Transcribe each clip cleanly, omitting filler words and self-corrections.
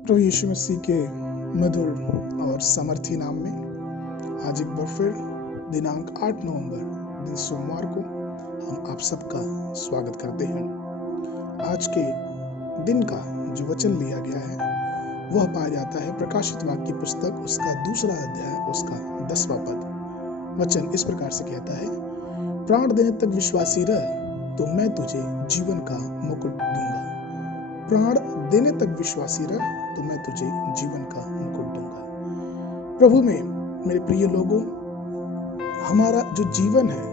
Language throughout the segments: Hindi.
प्रभु यीशु मसीह के मधुर और सामर्थी नाम में आज एक बार फिर दिनांक 8 नवंबर दिन सोमवार को हम आप सबका स्वागत करते हैं। आज के दिन का जो वचन लिया गया है वह पाया जाता है प्रकाशित वाक्य की पुस्तक उसका 2 अध्याय उसका 10वां पद। वचन इस प्रकार से कहता है, प्राण देने तक विश्वासी रह तो मैं तुझे जीवन का मुकुट दूंगा। प्राण देने तक विश्वासी रह तो मैं तुझे जीवन का मुकुट दूंगा। प्रभु में मेरे प्रिय लोगों, हमारा जो जीवन है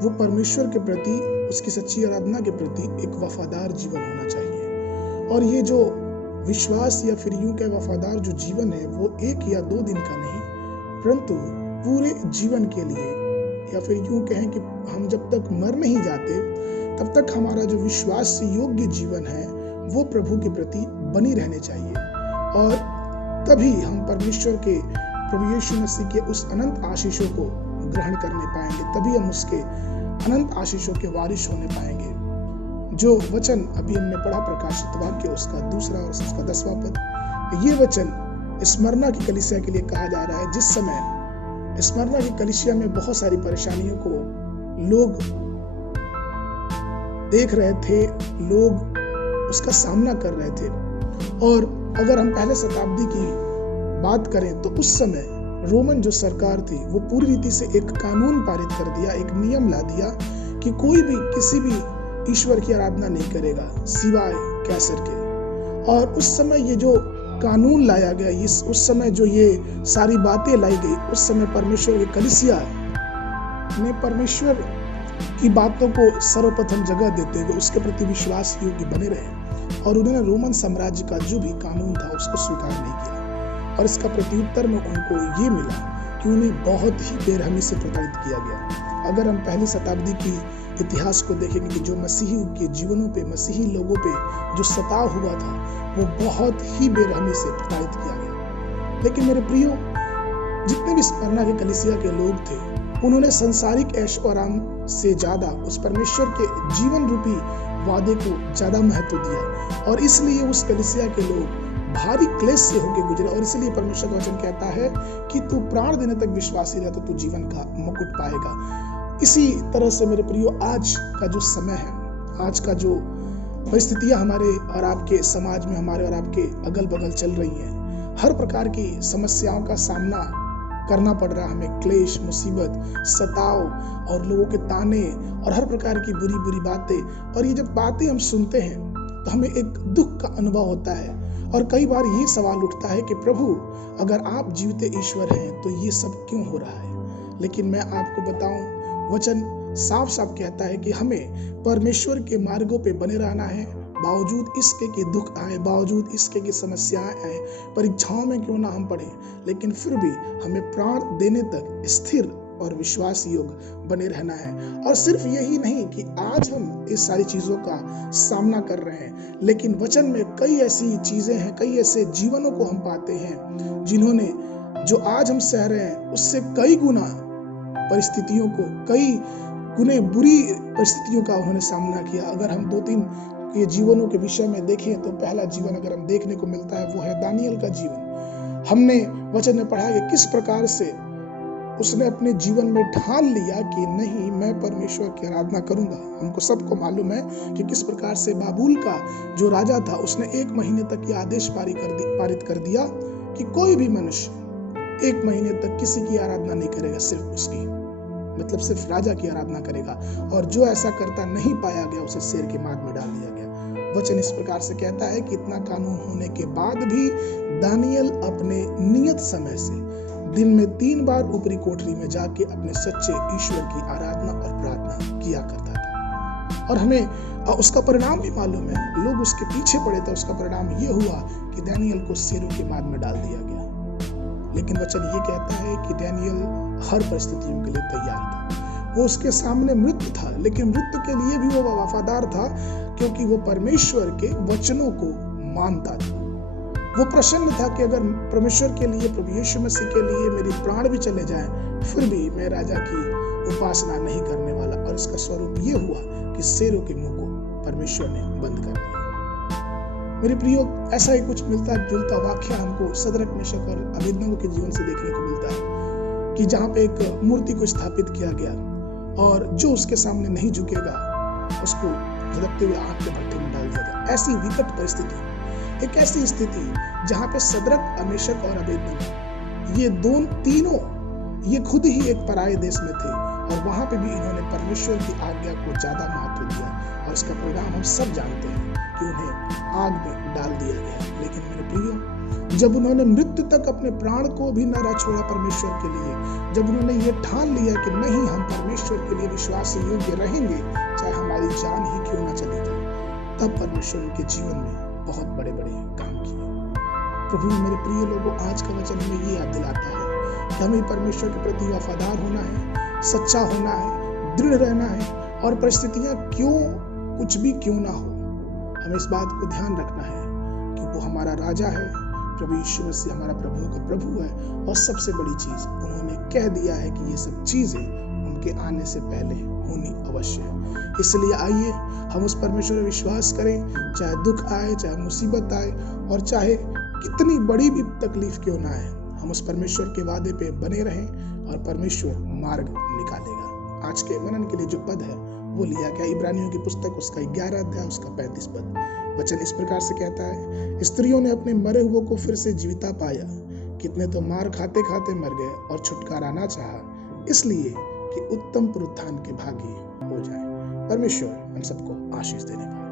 वो परमेश्वर के प्रति, उसकी सच्ची आराधना के प्रति एक वफादार जीवन होना चाहिए। और ये जो विश्वास या फिर यूं कह वफादार जो जीवन है वो 1 या 2 दिन का नहीं, परंतु पूरे जीवन के लिए, या फिर यूं कहें कि हम जब तक मर नहीं जाते तब तक हमारा जो विश्वास से योग्य जीवन है वो प्रभु के प्रति बनी रहने चाहिए। और तभी हम परमेश्वर के, प्रभु यीशु मसीह के उस अनंत आशीषों को ग्रहण करने पाएंगे, तभी हम उसके अनंत आशीषों के वारिस होने पाएंगे। जो वचन अभी हमने पढ़ा प्रकाशित वाक्य उसका 2 और उसका 10वां पद, ये वचन स्मरणा की कलीसिया के लिए कहा जा रहा है। जिस समय स्मरणा की कलीसिया में बहुत सारी परेशानियों को लोग देख रहे थे, लोग उसका सामना कर रहे थे। और अगर हम पहले शताब्दी की बात करें तो उस समय रोमन जो सरकार थी वो पूरी रीति से एक कानून पारित कर दिया, एक नियम ला दिया कि कोई भी किसी भी ईश्वर की आराधना नहीं करेगा सिवाय कैसर के। और उस समय ये जो कानून लाया गया, उस समय जो ये सारी बातें लाई गई, उस समय परमेश्वर की कलीसिया ने परमेश्वर की बातों को सर्वप्रथम जगह देते हुए उसके प्रति विश्वास योग्य बने रहे। और उन्होंने रोमन साम्राज्य का जो भी कानून था उसको स्वीकार नहीं किया। और इसका प्रत्युत्तर में उनको ये मिला कि उन्हें बहुत ही बेरहमी से प्रताड़ित किया गया। अगर हम पहली शताब्दी की इतिहास को देखेंगे कि जो मसीही के जीवनों पे, मसीही लोगों पे जो सताव हुआ था वो बहुत ही बेरहमी से प्रताड़ित किया गया। लेकिन मेरे प्रियो, जितने भी स्मरणा के कलीसिया के लोग थे उन्होंने संसारिक ऐश और आराम से ज्यादा उस परमेश्वर के जीवन रूपी वादे को ज्यादा महत्व दिया। और इसलिए उस कलीसिया के लोग भारी क्लेश से होकर गुजरे। और इसलिए परमेश्वर का वचन कहता है कि तू प्राण देने तक विश्वासी रह तो तू जीवन का मुकुट पाएगा। इसी तरह से मेरे प्रियो, आज का जो समय है, आज का जो परिस्थितियां हमारे और आपके समाज में, हमारे और आपके अगल बगल चल रही हैं, हर प्रकार की समस्याओं का सामना करना पड़ रहा है हमें। क्लेश, मुसीबत, सताव और लोगों के ताने और हर प्रकार की बुरी बुरी बातें। और ये जब बातें हम सुनते हैं तो हमें एक दुख का अनुभव होता है। और कई बार ये सवाल उठता है कि प्रभु, अगर आप जीवते ईश्वर हैं तो ये सब क्यों हो रहा है? लेकिन मैं आपको बताऊं, वचन साफ साफ कहता है कि हमें परमेश्वर के मार्गों पे बने रहना है, बावजूद इसके कि दुख आए, बावजूद इसके कि समस्याएं आए, परीक्षाओं में क्यों ना हम पढ़े, लेकिन फिर भी हमें प्राण देने तक स्थिर और विश्वास योग्य बने रहना है। और सिर्फ यही नहीं कि आज हम इस सारी चीजों का सामना कर रहे हैं, लेकिन वचन में कई ऐसी चीजें हैं, कई ऐसे जीवनों को हम पाते हैं जिन्होंने जो आज हम सह रहे हैं उससे कई गुना परिस्थितियों को, कई गुने बुरी परिस्थितियों का उन्होंने सामना किया। अगर हम 2-3 के जीवनों के विषय में देखें तो पहला जीवन अगर हम देखने को मिलता है वो है दानियल का जीवन। हमने वचन में पढ़ा कि किस प्रकार से उसने अपने जीवन में ठान लिया कि नहीं, मैं परमेश्वर की आराधना करूंगा। हमको सबको मालूम है कि किस प्रकार से बाबुल का जो राजा था उसने 1 महीने तक यह आदेश पारित कर दिया कि कोई भी मनुष्य 1 महीने तक किसी की आराधना नहीं करेगा, सिर्फ उसकी, मतलब सिर्फ राजा की आराधना करेगा। और जो ऐसा करता नहीं पाया गया उसे शेर की माद में डाल दिया गया। वचन इस प्रकार से कहता है कि इतना कानून होने के बाद भी दानियल अपने नियत समय से दिन में 3 बार ऊपरी कोठरी में जाके अपने सच्चे ईश्वर की आराधना और प्रार्थना किया करता था। और हमें उसका परिणाम भी मालूम है, लोग उसके पीछे पड़े थे। उसका परिणाम ये हुआ कि दानियल को शेरों की माद में डाल दिया गया। लेकिन वचन ये कहता है कि दानियल हर परिस्थितियों के लिए तैयार था। वो उसके सामने मृत्यु था, लेकिन मृत्यु के लिए भी वो वफादार था, क्योंकि वो परमेश्वर के वचनों को मानता था। वो प्रसन्न था कि अगर परमेश्वर के लिए, प्रभु यीशु मसीह के लिए मेरे प्राण भी चले जाएं, फिर भी मैं राजा की उपासना नहीं करने वाला। और इसका स्वरूप ये हुआ कि शेरों के मुंह को परमेश्वर ने बंद कर दिया। मेरे प्रियो, ऐसा ही कुछ मिलता जुलता वाक्य हमको सदरक, मेशक और अबेदनगो के जीवन से देखने को मिलता है कि जहाँ पे एक मूर्ति को स्थापित किया गया और जो उसके सामने नहीं झुकेगा उसको झलकते हुए आग के भट्ठे में डाल दिया गया। ऐसी विकट परिस्थिति, एक ऐसी स्थिति जहाँ पे सदरक, मेशक और अबेदनगो ये तीनों ये खुद ही एक पराये देश में थे और वहां पे भी इन्होंने परमेश्वर की आज्ञा को ज्यादा महत्व दिया और इसका परिणाम हम सब जानते हैं कि उन्हें आग में डाल दिया गया। लेकिन मेरे प्रियो, जब उन्होंने मृत्यु तक अपने प्राण को भी न छोड़ा परमेश्वर के लिए, जब उन्होंने ये ठान लिया कि नहीं, हम परमेश्वर के लिए विश्वास योग्य रहेंगे चाहे हमारी जान ही क्यों ना चली जाए, तब परमेश्वर उनके जीवन में बहुत बड़े बड़े काम किए। प्रभु मेरे प्रिय लोगों, आज का वचन हमें ये याद दिलाता है कि हमें परमेश्वर के प्रति वफादार होना है, सच्चा होना है, दृढ़ रहना है और परिस्थितियां कुछ भी क्यों ना हो, हमें इस बात को ध्यान रखना है कि वो हमारा राजा है, प्रभु यीशु मसीह हमारा प्रभु का प्रभु है और सबसे बड़ी चीज उन्होंने कह दिया है कि ये सब चीजें उनके आने से पहले होनी अवश्य है। इसलिए आइए हम उस परमेश्वर में विश्वास करें, चाहे दुख आए, चाहे मुसीबत आए और चाहे कितनी बड़ी भी तकलीफ क्यों ना आए, हम उस परमेश्वर के वादे पे बने रहें और परमेश्वर मार्ग निकालेगा। आज के मनन के लिए जो पद है वो लिया गया इब्रानियों की पुस्तक उसका 11 अध्याय उसका 35 पद। वचन इस प्रकार से कहता है, स्त्रियों ने अपने मरे हुए को फिर से जीविता पाया, कितने तो मार खाते खाते मर गए और छुटकारा ना चाहा, इसलिए कि उत्तम पुनरुत्थान के भागी हो जाए। परमेश्वर हम सबको आशीष देने पाए।